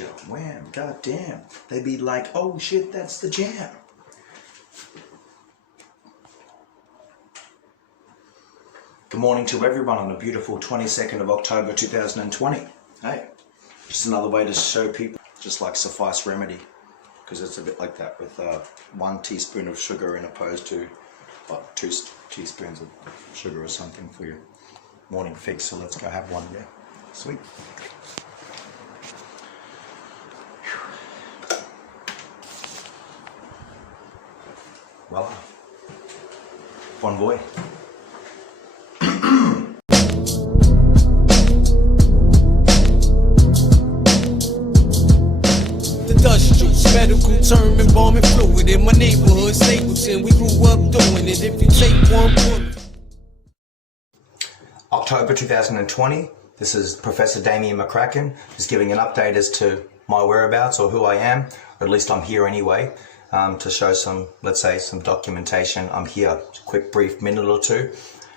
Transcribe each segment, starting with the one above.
gotcha, wham, goddamn. They'd be like, oh shit, that's the jam. Good morning to everyone on a beautiful 22nd of October 2020. Hey, just another way to show people, just like Suffice Remedy, because it's a bit like that with 1 teaspoon of sugar in opposed to what, 2 teaspoons of sugar or something for your morning fix. So let's go have one, yeah. Sweet. Voila. Bon voy. Medical term, embalming fluid in my neighborhood, Stapleton. We grew up doing it. If you take one bullet. October 2020. This is Professor Damien McCracken, just giving an update as to my whereabouts or who I am, or at least I'm here anyway, to show some, let's say, some documentation. I'm here. Just a quick, brief minute or two,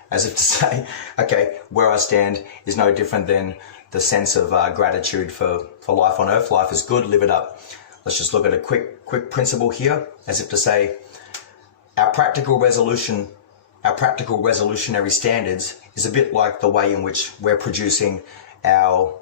as if to say, okay, where I stand is no different than the sense of gratitude for life on earth. Life is good, live it up. Let's just look at a quick principle here, as if to say, our practical resolutionary standards is a bit like the way in which we're producing our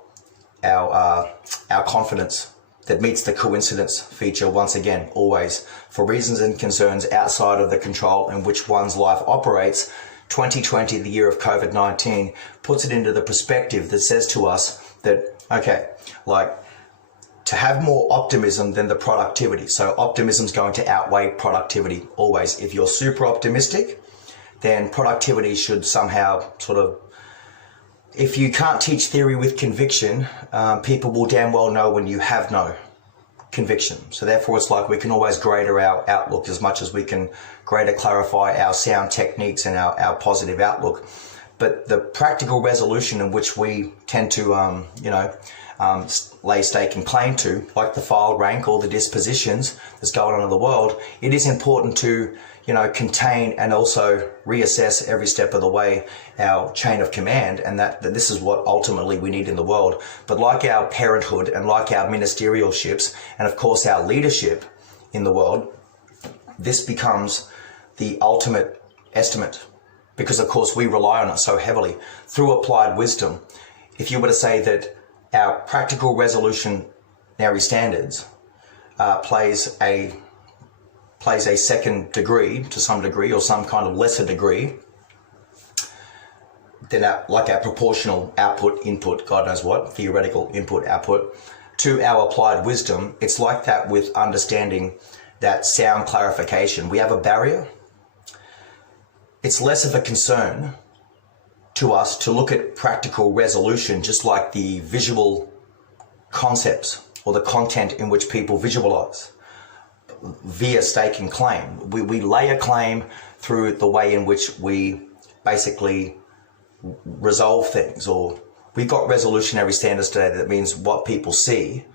confidence that meets the coincidence feature once again, always, for reasons and concerns outside of the control in which one's life operates. 2020, the year of COVID-19, puts it into the perspective that says to us that, okay, like, to have more optimism than the productivity. So optimism is going to outweigh productivity always. If you're super optimistic, then productivity should somehow sort of, if you can't teach theory with conviction, people will damn well know when you have no conviction. So therefore it's like we can always grader our outlook as much as we can greater clarify our sound techniques and our positive outlook. But the practical resolution in which we tend to, lay stake and claim to, like the file rank or the dispositions that's going on in the world, it is important to, contain and also reassess every step of the way our chain of command, and that this is what ultimately we need in the world. But like our parenthood and like our ministerialships and of course our leadership in the world, this becomes the ultimate estimate, because of course we rely on it so heavily through applied wisdom. If you were to say that our practical resolutionary standards plays a second degree to some degree, or some kind of lesser degree, than our proportional output, input, God knows what, theoretical input, output, to our applied wisdom. It's like that with understanding that sound clarification. We have a barrier. It's less of a concern to us to look at practical resolution just like the visual concepts or the content in which people visualize via stake and claim. We lay a claim through the way in which we basically resolve things, or we've got resolutionary standards today that means what people see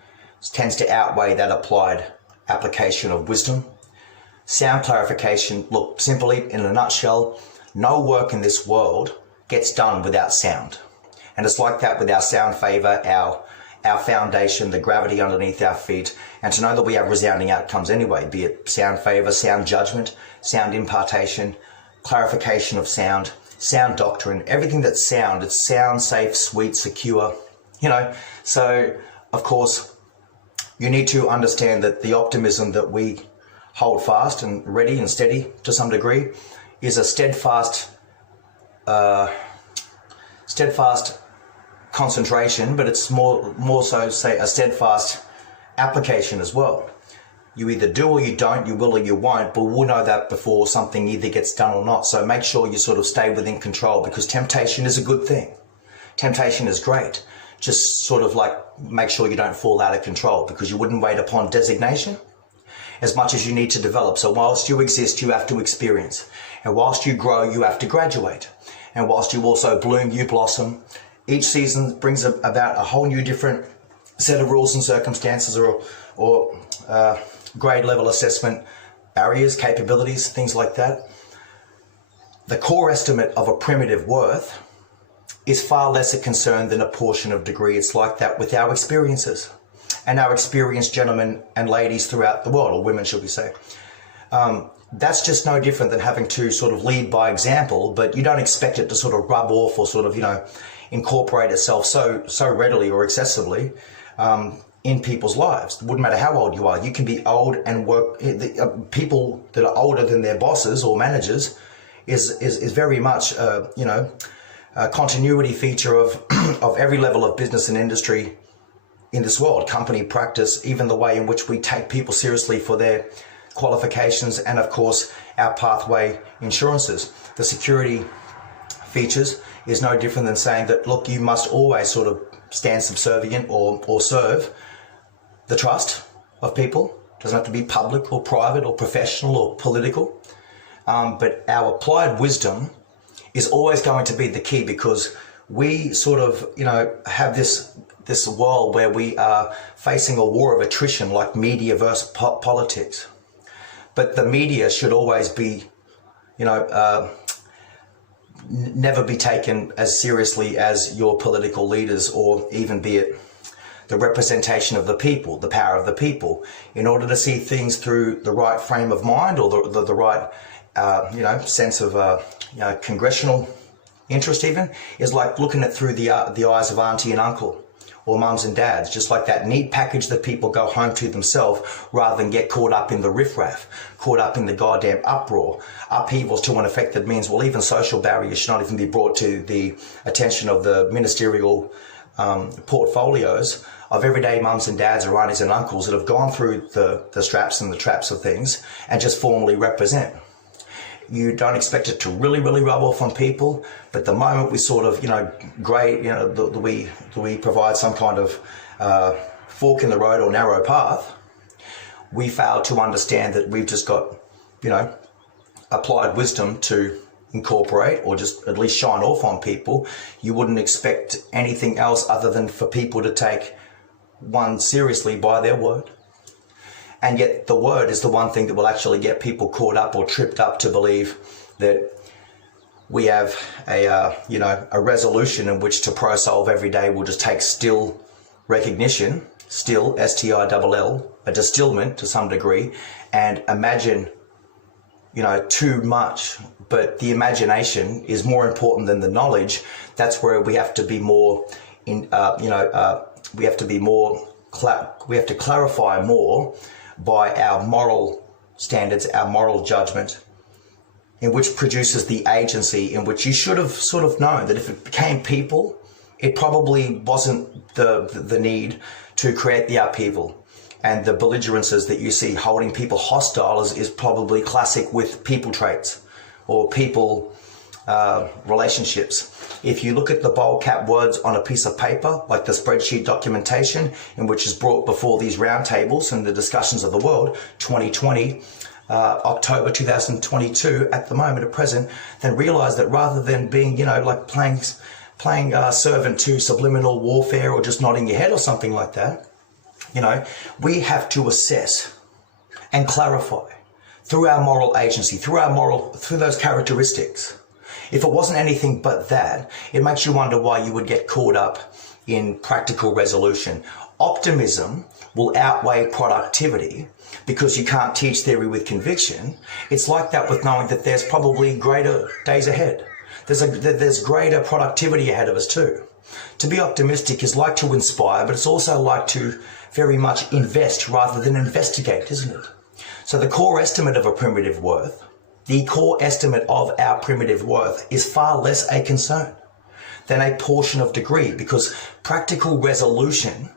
tends to outweigh that applied application of wisdom. Sound clarification, look, simply in a nutshell, no work in this world gets done without sound. And it's like that with our sound favor, our foundation, the gravity underneath our feet, and to know that we have resounding outcomes anyway, be it sound favor, sound judgment, sound impartation, clarification of sound, sound doctrine, everything that's sound. It's sound, safe, sweet, secure, So, of course, you need to understand that the optimism that we hold fast and ready and steady to some degree is a steadfast concentration, but it's more so, say, a steadfast application as well. You either do or you don't, you will or you won't, but we'll know that before something either gets done or not. So make sure you sort of stay within control, because temptation is a good thing. Temptation is great. Just sort of like make sure you don't fall out of control, because you wouldn't wait upon designation as much as you need to develop. So whilst you exist, you have to experience. And whilst you grow, you have to graduate. And whilst you also bloom, you blossom. Each season brings about a whole new different set of rules and circumstances, or grade level assessment, barriers, capabilities, things like that. The core estimate of a primitive worth is far less a concern than a portion of degree. It's like that with our experiences. and our experienced gentlemen and ladies throughout the world, or women should we say. That's just no different than having to sort of lead by example, but you don't expect it to sort of rub off or sort of, incorporate itself so readily or excessively in people's lives. It wouldn't matter how old you are. You can be old and work. People that are older than their bosses or managers is very much, a continuity feature of of every level of business and industry in this world, company practice, even the way in which we take people seriously for their qualifications, and of course our pathway insurances. The security features is no different than saying that, look, you must always sort of stand subservient or serve the trust of people. It doesn't have to be public or private or professional or political, but our applied wisdom is always going to be the key, because we sort of, have this world where we are facing a war of attrition, like media versus politics. But the media should always be, never be taken as seriously as your political leaders, or even be it the representation of the people, the power of the people. In order to see things through the right frame of mind, or the right, sense of, congressional interest, even, is like looking at through the eyes of auntie and uncle, or mums and dads, just like that neat package that people go home to themselves, rather than get caught up in the riffraff, caught up in the goddamn uproar. Upheavals to an effect that means, well, even social barriers should not even be brought to the attention of the ministerial portfolios of everyday mums and dads or aunties and uncles that have gone through the straps and the traps of things and just formally represent. You don't expect it to really, really rub off on people, but the moment we sort of, we provide some kind of fork in the road or narrow path, we fail to understand that we've just got, applied wisdom to incorporate or just at least shine off on people. You wouldn't expect anything else other than for people to take one seriously by their word. And yet the word is the one thing that will actually get people caught up or tripped up to believe that we have a resolution in which to pro-solve every day. We'll just take still recognition, still, S-T-I-L-L, a distillment to some degree, and imagine, too much. But the imagination is more important than the knowledge. That's where we have to be more, we have to clarify more by our moral standards, our moral judgment, in which produces the agency, in which you should have sort of known that if it became people, it probably wasn't the need to create the upheaval. And the belligerences that you see holding people hostile is probably classic with people traits or people relationships. If you look at the bold cap words on a piece of paper, like the spreadsheet documentation in which is brought before these roundtables and the discussions of the world, 2020, October 2022, at the moment at present, then realize that rather than being, like playing servant to subliminal warfare or just nodding your head or something like that, we have to assess and clarify through our moral agency, through those characteristics. If it wasn't anything but that, it makes you wonder why you would get caught up in practical resolution. Optimism will outweigh productivity because you can't teach theory with conviction. It's like that with knowing that there's probably greater days ahead. There's greater productivity ahead of us too. To be optimistic is like to inspire, but it's also like to very much invest rather than investigate, isn't it? So the core estimate of a primitive worth, the core estimate of our primitive worth is far less a concern than a portion of degree, because practical resolution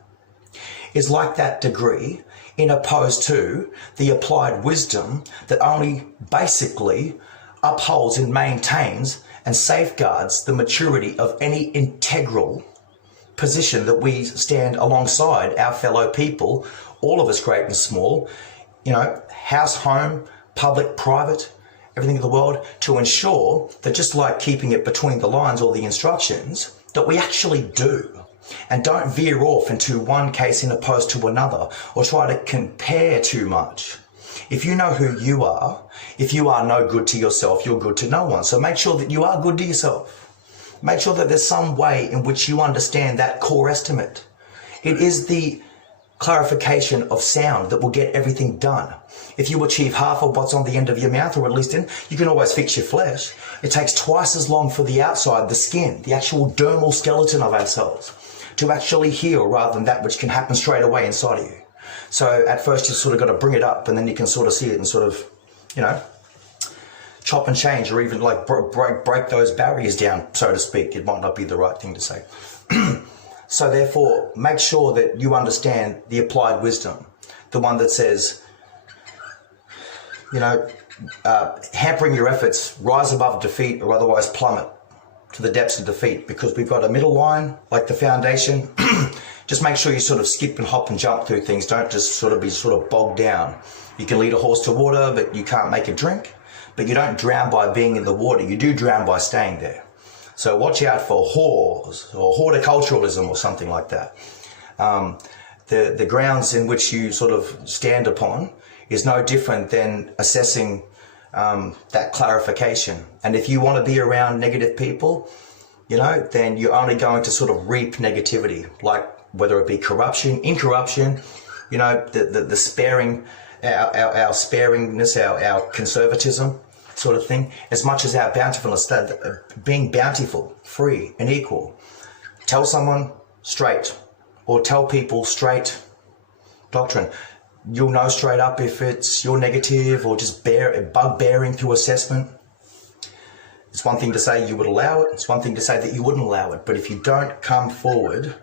is like that degree in opposed to the applied wisdom that only basically upholds and maintains and safeguards the maturity of any integral position that we stand alongside our fellow people, all of us great and small, house, home, public, private, everything in the world, to ensure that just like keeping it between the lines or the instructions, that we actually do and don't veer off into one case in opposed to another or try to compare too much. If you know who you are, if you are no good to yourself, you're good to no one. So make sure that you are good to yourself. Make sure that there's some way in which you understand that core estimate. It is the clarification of sound that will get everything done. If you achieve half of what's on the end of your mouth, or at least you can always fix your flesh. It takes twice as long for the outside, the skin, the actual dermal skeleton of ourselves, to actually heal rather than that which can happen straight away inside of you. So at first you sort of got to bring it up, and then you can sort of see it and sort of, you know, chop and change, or even like break those barriers down, so to speak. It might not be the right thing to say. So therefore, make sure that you understand the applied wisdom, the one that says, you know, hampering your efforts, rise above defeat, or otherwise plummet to the depths of defeat, because we've got a middle line, like the foundation. Just make sure you sort of skip and hop and jump through things. Don't just sort of be sort of bogged down. You can lead a horse to water, but you can't make it drink. But you don't drown by being in the water. You do drown by staying there. So watch out for whores or horticulturalism or something like that. The grounds in which you sort of stand upon is no different than assessing that clarification. And if you want to be around negative people, you know, then you're only going to sort of reap negativity, like whether it be corruption, incorruption, you know, the sparing, our sparingness, our conservatism sort of thing, as much as our bountifulness, that being bountiful, free and equal. Tell someone straight, or tell people straight doctrine. You'll know straight up if you're negative or just bugbearing through assessment. It's one thing to say you would allow it. It's one thing to say that you wouldn't allow it. But if you don't come forward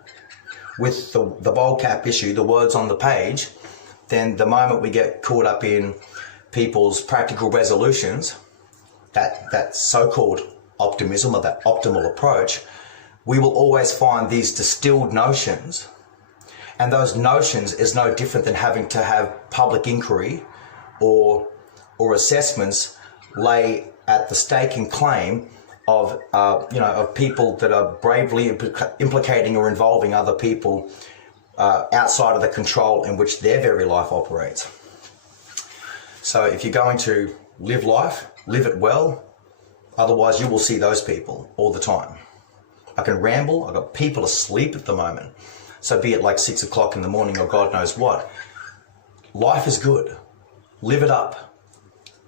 with the bold cap issue, the words on the page, then the moment we get caught up in people's practical resolutions, that so-called optimism or that optimal approach, we will always find these distilled notions. And those notions is no different than having to have public inquiry or assessments lay at the stake and claim of of people that are bravely implicating or involving other people outside of the control in which their very life operates. So if you're going to live life, live it well. Otherwise, you will see those people all the time. I can ramble. I've got people asleep at the moment. So be it like 6 o'clock in the morning or God knows what. Life is good. Live it up.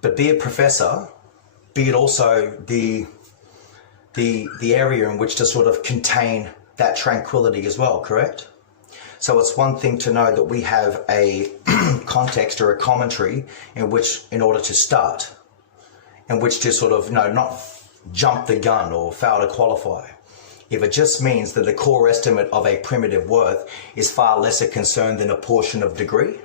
But be a professor, be it also the area in which to sort of contain that tranquility as well, correct? So it's one thing to know that we have a context or a commentary in order to start, in which to sort of, not jump the gun or fail to qualify. If it just means that the core estimate of a primitive worth is far lesser concern than a portion of degree,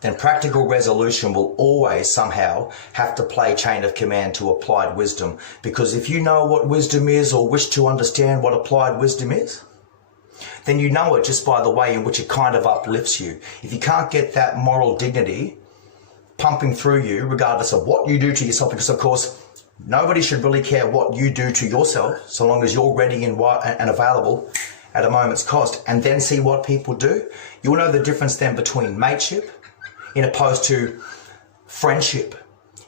then practical resolution will always somehow have to play chain of command to applied wisdom. Because if you know what wisdom is or wish to understand what applied wisdom is, then you know it just by the way in which it kind of uplifts you. If you can't get that moral dignity pumping through you, regardless of what you do to yourself, because of course, nobody should really care what you do to yourself, so long as you're ready and available at a moment's cost, and then see what people do. You'll know the difference then between mateship in opposed to friendship.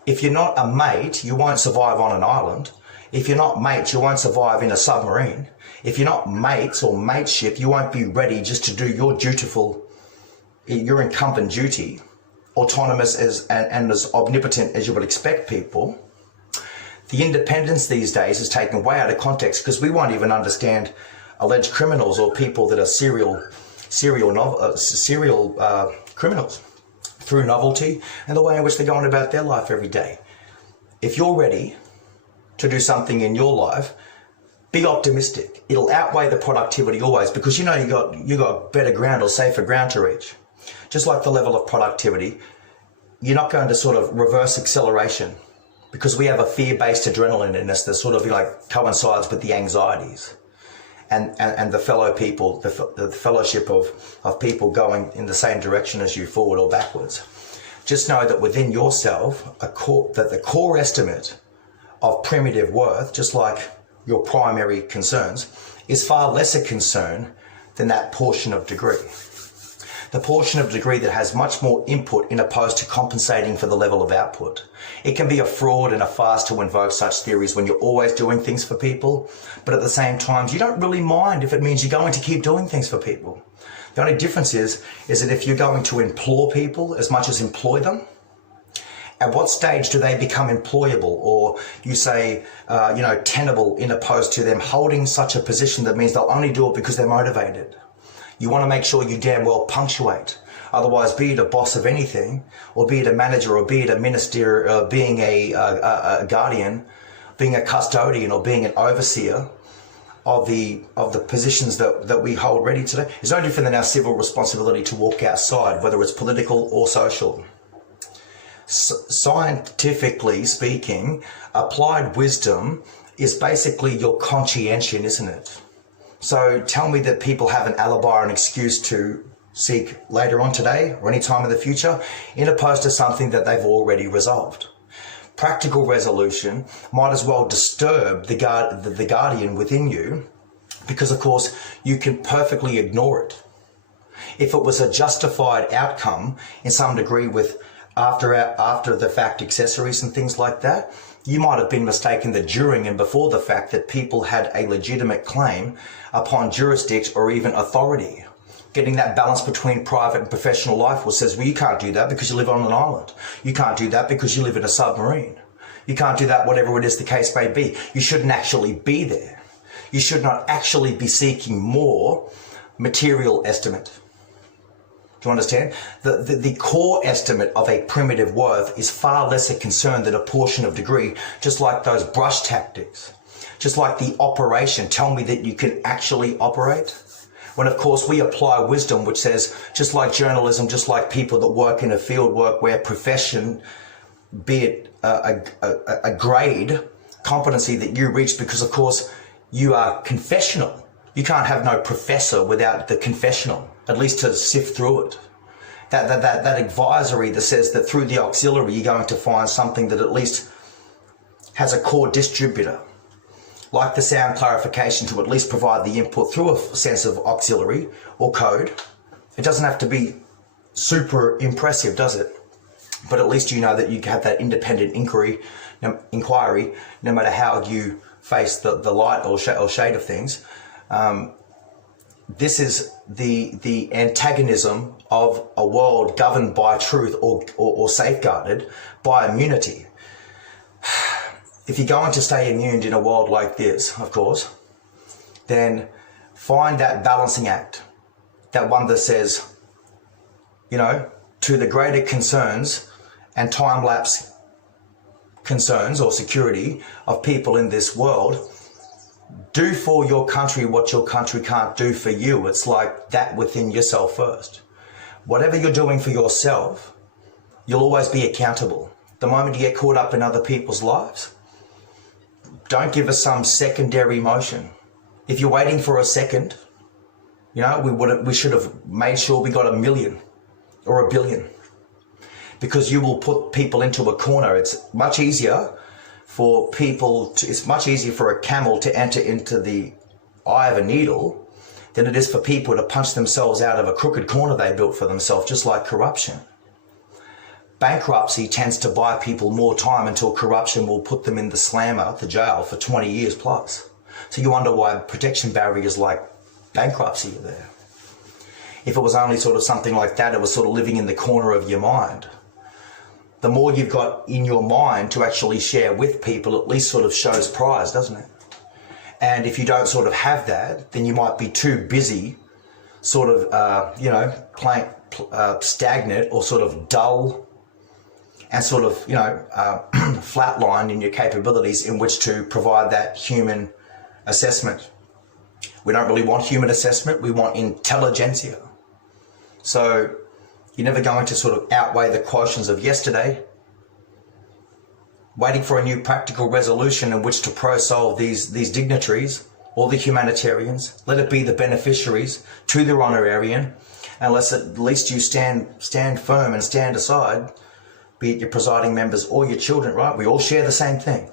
If you're not a mate, you won't survive on an island. If you're not mates, you won't survive in a submarine. If you're not mates or mateship, you won't be ready just to do your incumbent duty, autonomous and as omnipotent as you would expect people. The independence these days is taken way out of context, because we won't even understand alleged criminals or people that are serial criminals through novelty and the way in which they're going about their life every day. If you're ready to do something in your life, be optimistic. It'll outweigh the productivity always, because you got better ground or safer ground to reach. Just like the level of productivity, you're not going to sort of reverse acceleration, because we have a fear-based adrenaline in us that sort of coincides with the anxieties and the fellow people, the fellowship of people going in the same direction as you, forward or backwards. Just know that within yourself, that the core estimate of primitive worth, just like your primary concerns, is far lesser concern than that portion of degree. The portion of degree that has much more input in opposed to compensating for the level of output. It can be a fraud and a farce to invoke such theories when you're always doing things for people, but at the same time, you don't really mind if it means you're going to keep doing things for people. The only difference is that if you're going to implore people as much as employ them, at what stage do they become employable, or you say, tenable, in opposed to them holding such a position that means they'll only do it because they're motivated? You want to make sure you damn well punctuate. Otherwise, be it a boss of anything, or be it a manager, or be it a minister, being a guardian, being a custodian, or being an overseer of the positions that we hold ready today, is no different than our civil responsibility to walk outside, whether it's political or social. Scientifically speaking, applied wisdom is basically your conscientious, isn't it? So tell me that people have an alibi or an excuse to seek later on today or any time in the future, in opposed to something that they've already resolved. Practical resolution might as well disturb the guardian within you, because of course you can perfectly ignore it. If it was a justified outcome in some degree with after the fact accessories and things like that, you might have been mistaken that during and before the fact that people had a legitimate claim upon jurisdiction or even authority. Getting that balance between private and professional life says, well, you can't do that because you live on an island. You can't do that because you live in a submarine. You can't do that, whatever it is the case may be. You shouldn't actually be there. You should not actually be seeking more material estimate. Do you understand? The core estimate of a primitive worth is far less a concern than a portion of degree, just like those brush tactics, just like the operation. Tell me that you can actually operate. When of course we apply wisdom, which says, just like journalism, just like people that work in a field work where profession, be it a grade, competency that you reach, because of course you are confessional. You can't have no professor without the confessional, at least to sift through it. That advisory that says that through the auxiliary you're going to find something that at least has a core distributor, like the sound clarification, to at least provide the input through a sense of auxiliary or code. It doesn't have to be super impressive, does it? But at least you know that you have that independent inquiry, no matter how you face the light or shade of things. This is the antagonism of a world governed by truth or safeguarded by immunity. If you're going to stay immune in a world like this, of course, then find that balancing act, that one that says, to the greater concerns and time-lapse concerns or security of people in this world, do for your country what your country can't do for you. It's like that within yourself first. Whatever you're doing for yourself, you'll always be accountable. The moment you get caught up in other people's lives, don't give us some secondary motion. If you're waiting for a second, we should have made sure we got 1 million or 1 billion, because you will put people into a corner. It's much easier for a camel to enter into the eye of a needle than it is for people to punch themselves out of a crooked corner they built for themselves, just like corruption. Bankruptcy tends to buy people more time until corruption will put them in the slammer, the jail, for 20 years plus. So you wonder why protection barriers like bankruptcy are there. If it was only sort of something like that, it was sort of living in the corner of your mind. The more you've got in your mind to actually share with people, at least sort of shows prize, doesn't it? And if you don't sort of have that, then you might be too busy sort of, playing stagnant or sort of dull and sort of, flatlined in your capabilities in which to provide that human assessment. We don't really want human assessment, we want intelligentsia. So you're never going to sort of outweigh the quotients of yesterday, waiting for a new practical resolution in which to pro-solve these dignitaries or the humanitarians. Let it be the beneficiaries to their honorarian, unless at least you stand firm and stand aside, be it your presiding members or your children, right? We all share the same thing.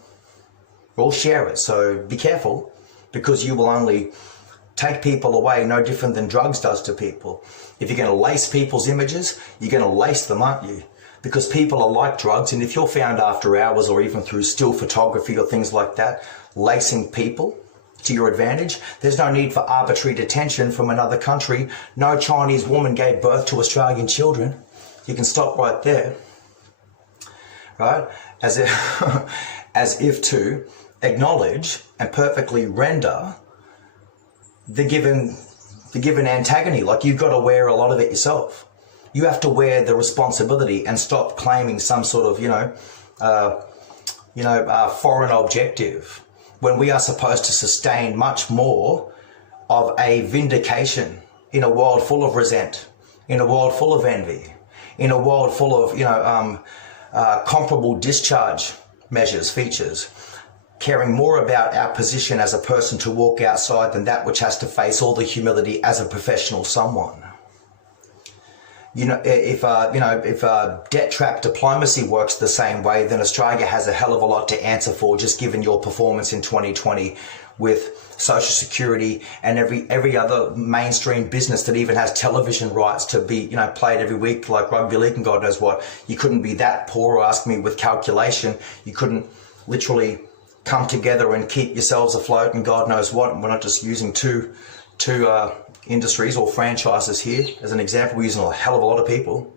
We all share it, so be careful, because you will only take people away no different than drugs does to people. If you're going to lace people's images, you're going to lace them, aren't you? Because people are like drugs, and if you're found after hours or even through still photography or things like that, lacing people, to your advantage. There's no need for arbitrary detention from another country. No Chinese woman gave birth to Australian children. You can stop right there, right? As if to acknowledge and perfectly render the given antagony. Like, you've got to wear a lot of it yourself. You have to wear the responsibility and stop claiming some sort of, foreign objective, when we are supposed to sustain much more of a vindication in a world full of resent, in a world full of envy, in a world full of, comparable discharge measures, features, caring more about our position as a person to walk outside than that which has to face all the humility as a professional someone. If debt trap diplomacy works the same way, then Australia has a hell of a lot to answer for, just given your performance in 2020 with Social Security and every other mainstream business that even has television rights to be, played every week, like rugby league and God knows what. You couldn't be that poor, or ask me with calculation. You couldn't literally come together and keep yourselves afloat and God knows what. And we're not just using two industries or franchises here as an example. We're using a hell of a lot of people.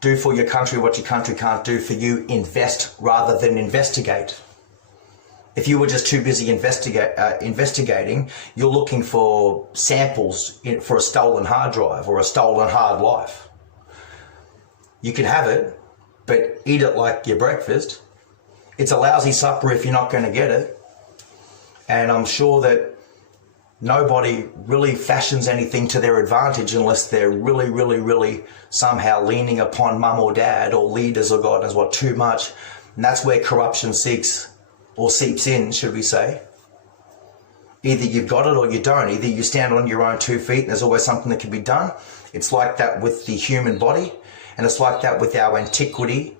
Do for your country what your country can't do for you. Invest rather than investigate. If you were just too busy investigating, you're looking for samples for a stolen hard drive or a stolen hard life. You can have it, but eat it like your breakfast. It's a lousy supper if you're not going to get it. And I'm sure that nobody really fashions anything to their advantage unless they're really, really, really somehow leaning upon mum or dad or leaders or God knows what too much. And that's where corruption seeps in, should we say. Either you've got it or you don't. Either you stand on your own 2 feet and there's always something that can be done. It's like that with the human body, and it's like that with our antiquity,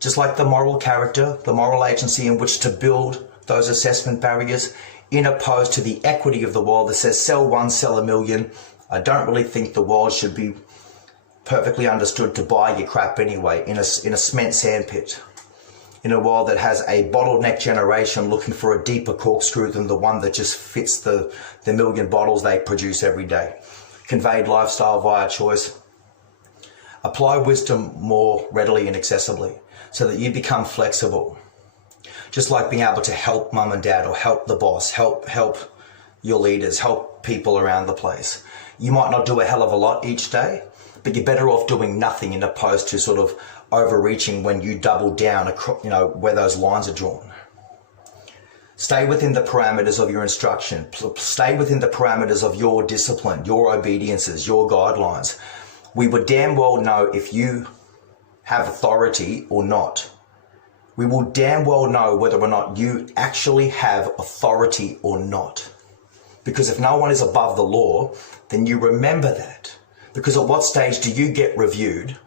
just like the moral character, the moral agency in which to build those assessment barriers, in opposed to the equity of the world that says sell one, sell a million. I don't really think the world should be perfectly understood to buy your crap anyway in a cement sandpit. In a world that has a bottleneck generation looking for a deeper corkscrew than the one that just fits the million bottles they produce every day. Conveyed lifestyle via choice. Apply wisdom more readily and accessibly so that you become flexible. Just like being able to help mum and dad, or help the boss, help your leaders, help people around the place. You might not do a hell of a lot each day, but you're better off doing nothing in opposed to sort of overreaching when you double down, where those lines are drawn. Stay within the parameters of your instruction. Stay within the parameters of your discipline, your obediences, your guidelines. We would damn well know if you have authority or not. We will damn well know whether or not you actually have authority or not. Because if no one is above the law, then you remember that. Because at what stage do you get reviewed?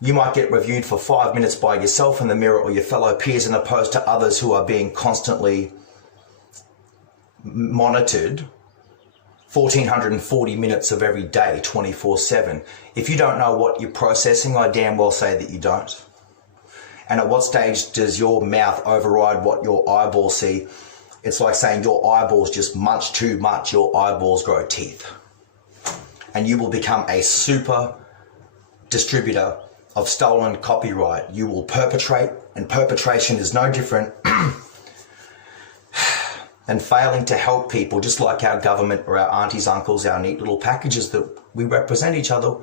You might get reviewed for 5 minutes by yourself in the mirror or your fellow peers, as opposed to others who are being constantly monitored 1,440 minutes of every day, 24/7. If you don't know what you're processing, I damn well say that you don't. And at what stage does your mouth override what your eyeballs see? It's like saying your eyeballs just munch too much, your eyeballs grow teeth. And you will become a super distributor of stolen copyright. You will perpetrate, and perpetration is no different than failing to help people, just like our government or our aunties, uncles, our neat little packages that we represent each other.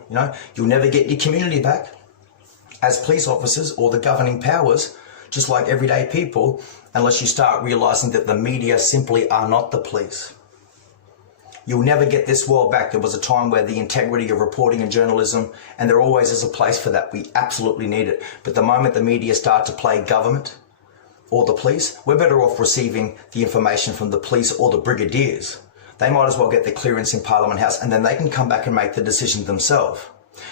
You'll never get your community back as police officers or the governing powers, just like everyday people, unless you start realizing that the media simply are not the police. You'll never get this world back. There was a time where the integrity of reporting and journalism, and there always is a place for that. We absolutely need it. But the moment the media start to play government or the police, we're better off receiving the information from the police or the brigadiers. They might as well get the clearance in Parliament House, and then they can come back and make the decision themselves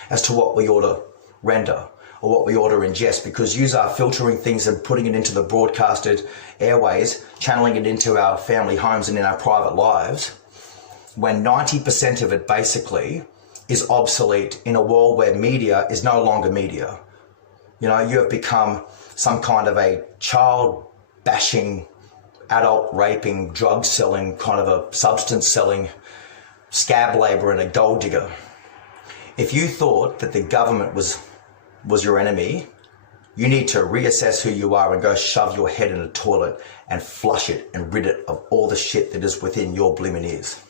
as to what we ought to render or what we ought to ingest, because yous are filtering things and putting it into the broadcasted airways, channeling it into our family homes and in our private lives, when 90% of it basically is obsolete in a world where media is no longer media. You have become some kind of a child-bashing adult raping, drug selling, kind of a substance selling scab labourer and a gold digger. If you thought that the government was your enemy, you need to reassess who you are and go shove your head in a toilet and flush it and rid it of all the shit that is within your blimmin' ears.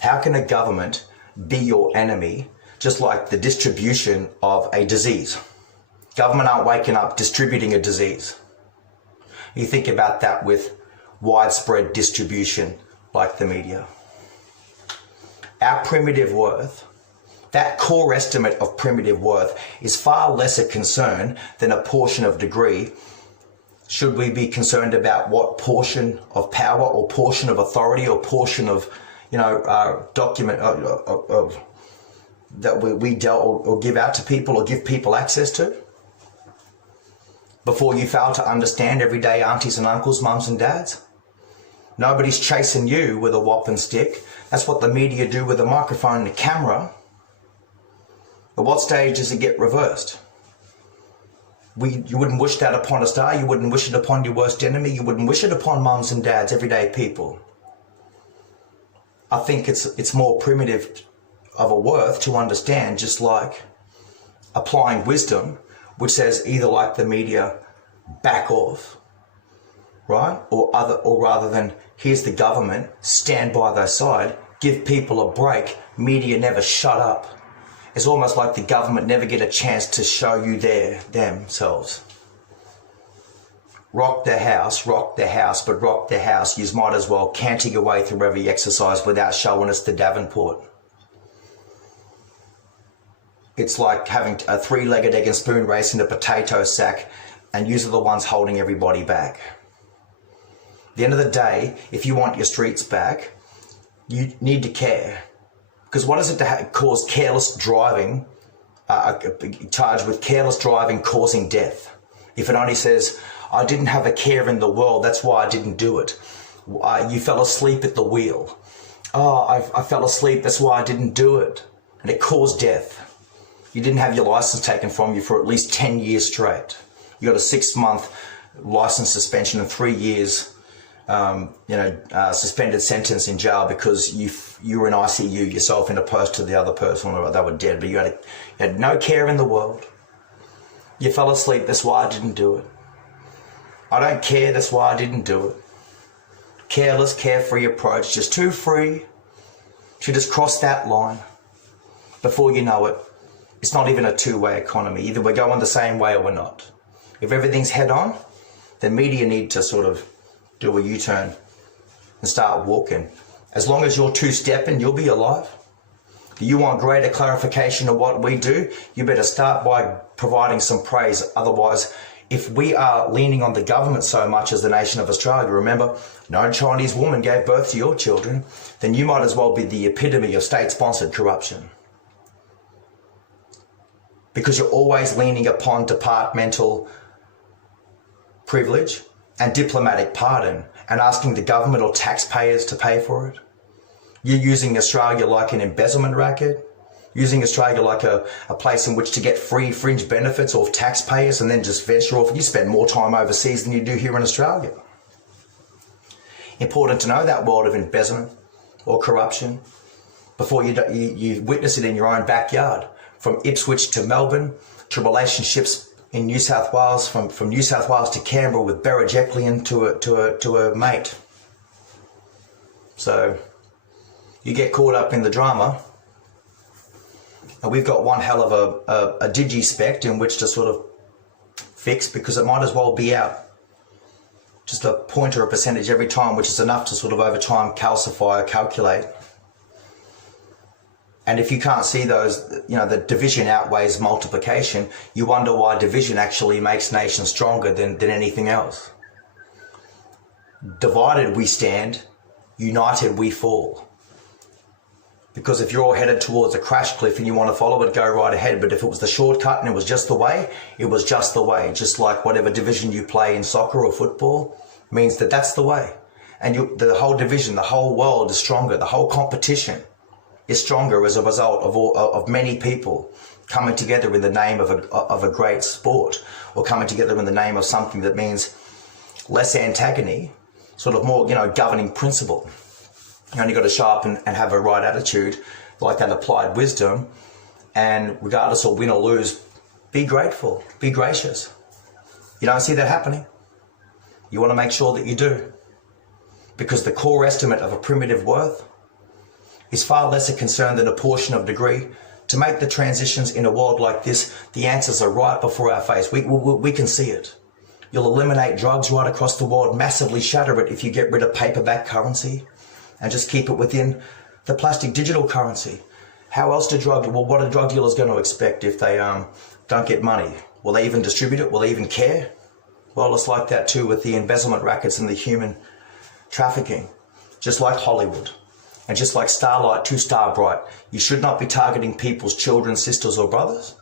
How can a government be your enemy, just like the distribution of a disease? Government aren't waking up distributing a disease. You think about that with widespread distribution like the media. Our primitive worth, that core estimate of primitive worth, is far less a concern than a portion of degree. Should we be concerned about what portion of power or portion of authority or portion of, document that we dealt or give out to people or give people access to? Before you fail to understand everyday aunties and uncles, mums and dads? Nobody's chasing you with a whopping stick. That's what the media do with a microphone and a camera. At what stage does it get reversed? You wouldn't wish that upon a star. You wouldn't wish it upon your worst enemy. You wouldn't wish it upon mums and dads, everyday people. I think it's more primitive of a worth to understand, just like applying wisdom, which says either, like the media, back off, right? Or rather than, here's the government, stand by their side, give people a break, media never shut up. It's almost like the government never get a chance to show you themselves. Rock the house, but rock the house. You might as well canter your way through every exercise without showing us the Davenport. It's like having a three-legged egg and spoon race in a potato sack, and you are the ones holding everybody back. At the end of the day, if you want your streets back, you need to care. Because what is it to cause careless driving, charged with careless driving causing death? If it only says, I didn't have a care in the world, that's why I didn't do it. You fell asleep at the wheel. I fell asleep, that's why I didn't do it. And it caused death. You didn't have your license taken from you for at least 10 years straight. You got a 6-month license suspension and 3 years suspended sentence in jail because you were in ICU yourself in opposed to the other person, or they were dead, but you had no care in the world. You fell asleep, that's why I didn't do it. I don't care, that's why I didn't do it. Careless, carefree approach, just too free to just cross that line. Before you know it, it's not even a two-way economy. Either we're going the same way or we're not. If everything's head on, then media need to sort of do a U-turn and start walking. As long as you're two-stepping, you'll be alive. If you want greater clarification of what we do, you better start by providing some praise. Otherwise, if we are leaning on the government so much as the nation of Australia, remember, no Chinese woman gave birth to your children, then you might as well be the epitome of state-sponsored corruption. Because you're always leaning upon departmental privilege and diplomatic pardon and asking the government or taxpayers to pay for it. You're using Australia like an embezzlement racket, using Australia like a place in which to get free fringe benefits off taxpayers and then just venture off. You spend more time overseas than you do here in Australia. Important to know that world of embezzlement or corruption before you witness it in your own backyard. From Ipswich to Melbourne, to relationships in New South Wales, from New South Wales to Canberra with Berejiklian to a mate. So you get caught up in the drama, and we've got one hell of a digi-spec in which to sort of fix, because it might as well be out. Just a point or a percentage every time, which is enough to sort of over time calcify or calculate. And if you can't see those, the division outweighs multiplication, you wonder why division actually makes nations stronger than anything else. Divided we stand, united we fall. Because if you're all headed towards a crash cliff and you want to follow it, go right ahead. But if it was the shortcut and it was just the way, it was just the way. Just like whatever division you play in soccer or football means that that's the way. And the whole division, the whole world is stronger. The whole competition is stronger as a result of many people coming together in the name of a great sport, or coming together in the name of something that means less antagony, sort of more, governing principle. You only got to show up and have a right attitude, like that applied wisdom, and regardless of win or lose, be grateful, be gracious. You don't see that happening. You want to make sure that you do. Because the core estimate of a primitive worth is far less a concern than a portion of degree. To make the transitions in a world like this, the answers are right before our face. We can see it. You'll eliminate drugs right across the world, massively shatter it if you get rid of paperback currency and just keep it within the plastic digital currency. How else what are drug dealers going to expect if they don't get money? Will they even distribute it? Will they even care? Well, it's like that too with the embezzlement rackets and the human trafficking. Just like Hollywood and just like Starlight to Starbright, you should not be targeting people's children, sisters or brothers.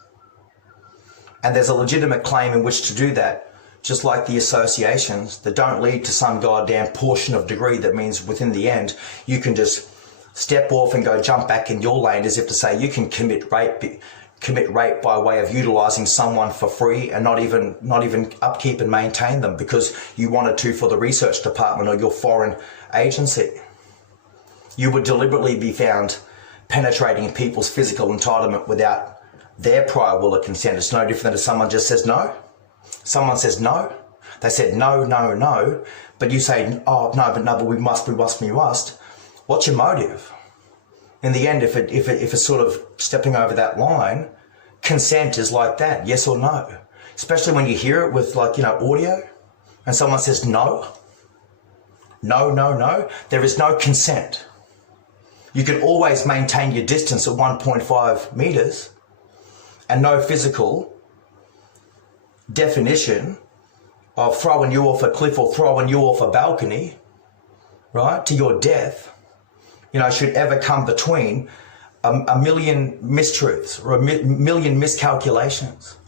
And there's a legitimate claim in which to do that, just like the associations that don't lead to some goddamn portion of degree that means within the end you can just step off and go jump back in your lane, as if to say you can commit rape by way of utilizing someone for free and not even upkeep and maintain them because you wanted to for the research department or your foreign agency. You would deliberately be found penetrating people's physical entitlement without their prior will or consent. It's no different than if someone just says no. Someone says no. They said no, no, no. But you say, oh, but we must. What's your motive? In the end, if it's sort of stepping over that line, consent is like that, yes or no. Especially when you hear it with audio and someone says no. No, no, no. There is no consent. You can always maintain your distance at 1.5 meters and no physical definition of throwing you off a cliff or throwing you off a balcony, right, to your death, should ever come between a million mistruths or a million miscalculations.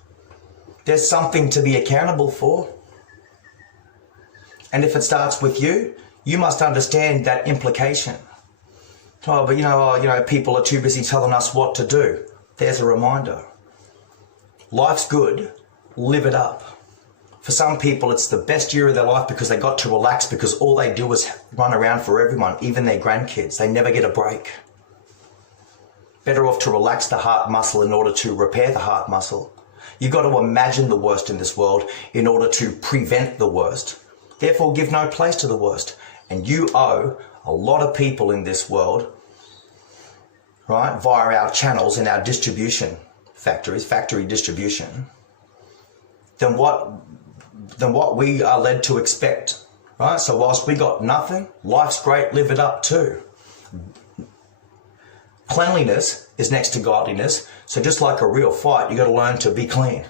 There's something to be accountable for. And if it starts with you, you must understand that implication. Oh, but people are too busy telling us what to do. There's a reminder. Life's good, live it up. For some people, it's the best year of their life because they got to relax because all they do is run around for everyone, even their grandkids. They never get a break. Better off to relax the heart muscle in order to repair the heart muscle. You've got to imagine the worst in this world in order to prevent the worst. Therefore, give no place to the worst. And you owe a lot of people in this world, right, via our channels and our distribution factories, factory distribution, than what we are led to expect, right? So whilst we got nothing, life's great, live it up too. Cleanliness is next to godliness. So just like a real fight, you got to learn to be clean.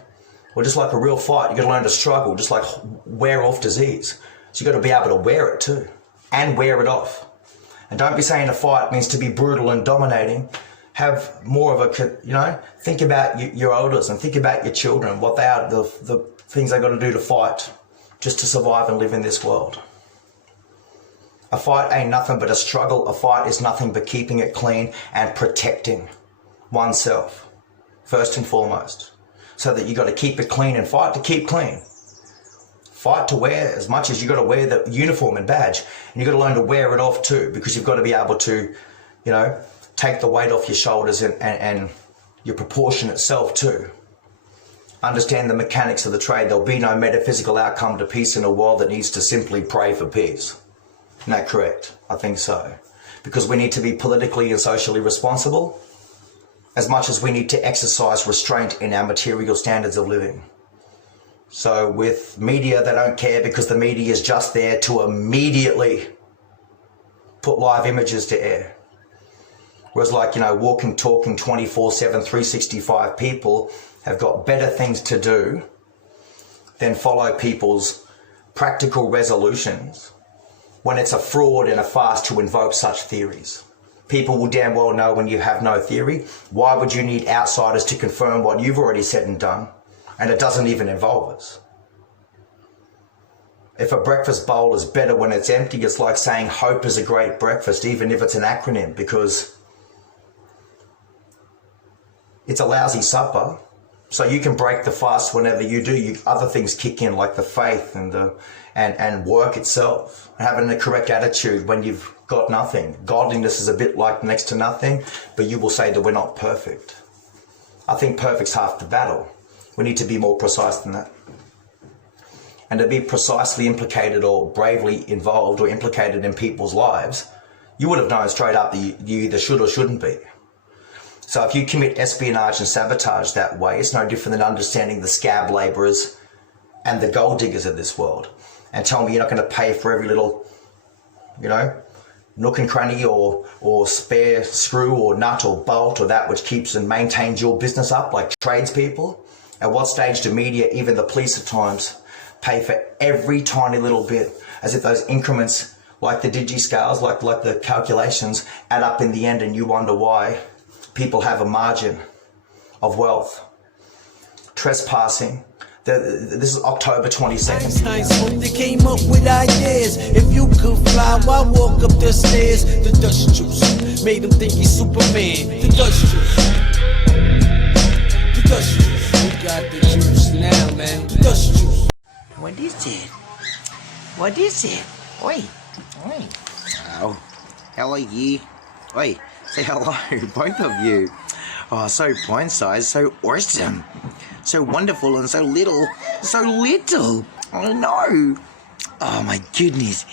Or just like a real fight, you got to learn to struggle, just like wear off disease. So you got to be able to wear it too and wear it off. And don't be saying a fight means to be brutal and dominating. Have more of a, think about your elders and think about your children, what they are, the things they got to do to fight just to survive and live in this world. A fight ain't nothing but a struggle. A fight is nothing but keeping it clean and protecting oneself, first and foremost. So that you got to keep it clean and fight to keep clean. Fight to wear as much as you got to wear the uniform and badge. And you got to learn to wear it off too, because you've got to be able to, take the weight off your shoulders and your proportionate self too. Understand the mechanics of the trade. There'll be no metaphysical outcome to peace in a world that needs to simply pray for peace. Isn't that correct? I think so. Because we need to be politically and socially responsible as much as we need to exercise restraint in our material standards of living. So with media, they don't care because the media is just there to immediately put live images to air. Whereas walking, talking 24/7, 365 people have got better things to do than follow people's practical resolutions when it's a fraud and a farce to invoke such theories. People will damn well know when you have no theory. Why would you need outsiders to confirm what you've already said and done? And it doesn't even involve us. If a breakfast bowl is better when it's empty, it's like saying hope is a great breakfast, even if it's an acronym, because it's a lousy supper. So you can break the fast whenever you do. Other things kick in, like the faith and work itself. Having the correct attitude when you've got nothing. Godliness is a bit like next to nothing, but you will say that we're not perfect. I think perfect's half the battle. We need to be more precise than that. And to be precisely implicated or bravely involved or implicated in people's lives, you would have known straight up that you either should or shouldn't be. So if you commit espionage and sabotage that way, it's no different than understanding the scab labourers and the gold diggers of this world and tell me you're not going to pay for every little, nook and cranny or spare screw or nut or bolt or that which keeps and maintains your business up, like tradespeople. At what stage do media, even the police at times, pay for every tiny little bit, as if those increments, like the digi-scales, like the calculations, add up in the end, and you wonder why people have a margin of wealth. Trespassing. This is October 22nd. Einstein they came up with ideas. If you could fly, why walk up the stairs? The dust juice made him think he's Superman. The dust juice. The dust juice. We got the juice now, man. The dust juice. What is it? What is it? Oi. Oi. Oh. How are you? Oi. Say hello, both of you. Oh, so pint-sized, so awesome. So wonderful and so little. So little. Oh no. Oh my goodness.